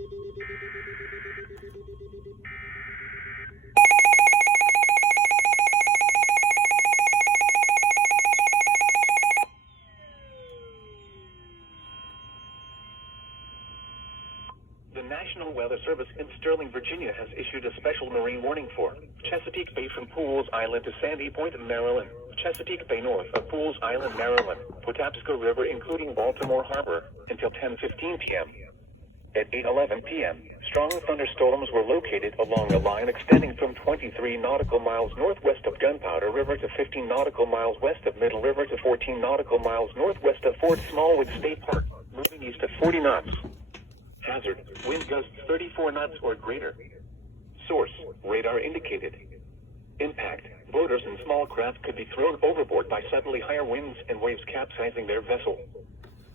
The National Weather Service in Sterling, Virginia has issued a special marine warning for Chesapeake Bay from Pools Island to Sandy Point, Maryland, Chesapeake Bay north of Pools Island, Maryland, Patapsco River including Baltimore Harbor, until 10:15 p.m. At 8:11 p.m., strong thunderstorms were located along a line extending from 23 nautical miles northwest of Gunpowder River to 15 nautical miles west of Middle River to 14 nautical miles northwest of Fort Smallwood State Park, moving east at 40 knots. Hazard, wind gusts 34 knots or greater. Source, radar indicated. Impact, boaters and small craft could be thrown overboard by suddenly higher winds and waves capsizing their vessel.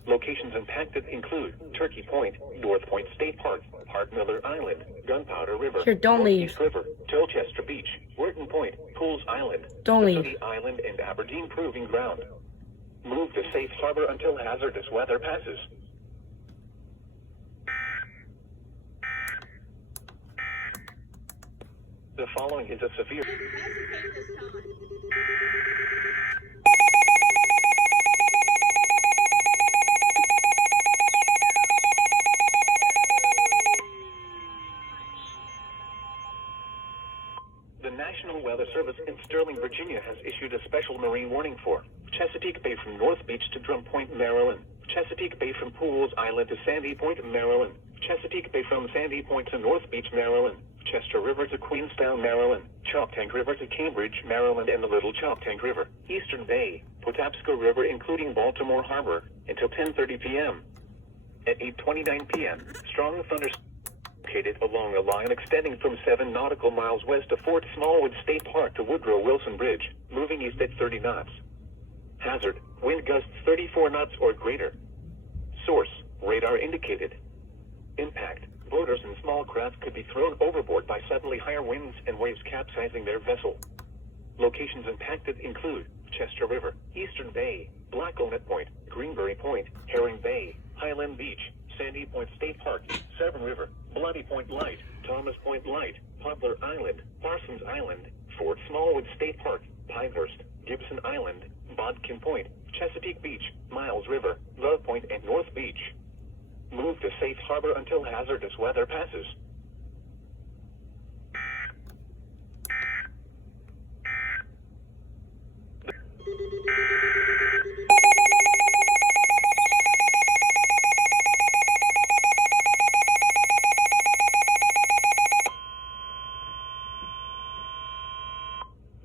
Locations impacted include Turkey Point, North Point State Park, Hart Miller Island, Gunpowder River, Here, don't leave. East River, Tilchester Beach, Wharton Point, Pools Island, Don't leave. City Island, and Aberdeen Proving Ground. Move to safe harbor until hazardous weather passes. The following is a severe... The National Weather Service in Sterling, Virginia has issued a special marine warning for Chesapeake Bay from North Beach to Drum Point, Maryland, Chesapeake Bay from Pools Island to Sandy Point, Maryland, Chesapeake Bay from Sandy Point to North Beach, Maryland, Chester River to Queenstown, Maryland, Choptank River to Cambridge, Maryland, and the Little Choptank River, Eastern Bay, Patapsco River including Baltimore Harbor, until 10:30 p.m. At 8:29 p.m., strong thunderstorms located along a line extending from 7 nautical miles west of Fort Smallwood State Park to Woodrow Wilson Bridge, moving east at 30 knots. Hazard, wind gusts 34 knots or greater. Source, radar indicated. Impact, boaters and small craft could be thrown overboard by suddenly higher winds and waves capsizing their vessel. Locations impacted include Chester River, Eastern Bay, Blackownet Point, Greenberry Point, Herring Bay, Highland Beach, Sandy Point State Park, Severn River, Bloody Point Light, Thomas Point Light, Poplar Island, Parsons Island, Fort Smallwood State Park, Pinehurst, Gibson Island, Bodkin Point, Chesapeake Beach, Miles River, Love Point, and North Beach. Move to safe harbor until hazardous weather passes.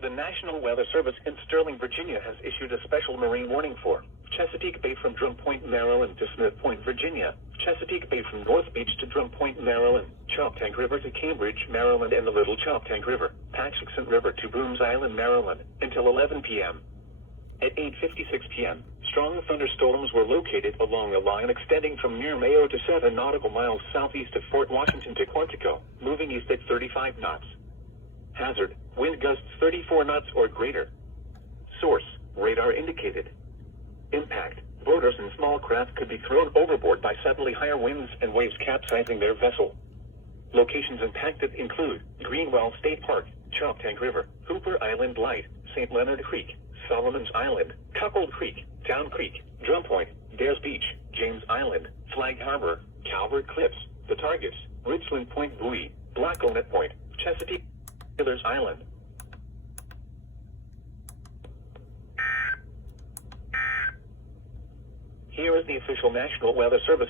The National Weather Service in Sterling, Virginia has issued a special marine warning for Chesapeake Bay from Drum Point, Maryland to Smith Point, Virginia, Chesapeake Bay from North Beach to Drum Point, Maryland, Choptank River to Cambridge, Maryland, and the Little Choptank River, Paxton River to Boones Island, Maryland, until 11 p.m. At 8:56 p.m., strong thunderstorms were located along a line extending from near Mayo to 7 nautical miles southeast of Fort Washington to Quantico, moving east at 35 knots. Hazard, wind gusts 34 knots or greater. Source, radar indicated. Impact, boaters and small craft could be thrown overboard by suddenly higher winds and waves capsizing their vessel. Locations impacted include Greenwell State Park, Choptank River, Hooper Island Light, St. Leonard Creek, Solomon's Island, Cuckold Creek, Town Creek, Drum Point, Dares Beach, James Island, Flag Harbor, Calvert Cliffs, The Targets, Richland Point Buoy, Blackownet Point, Chesapeake Island. Here is the official National Weather Service.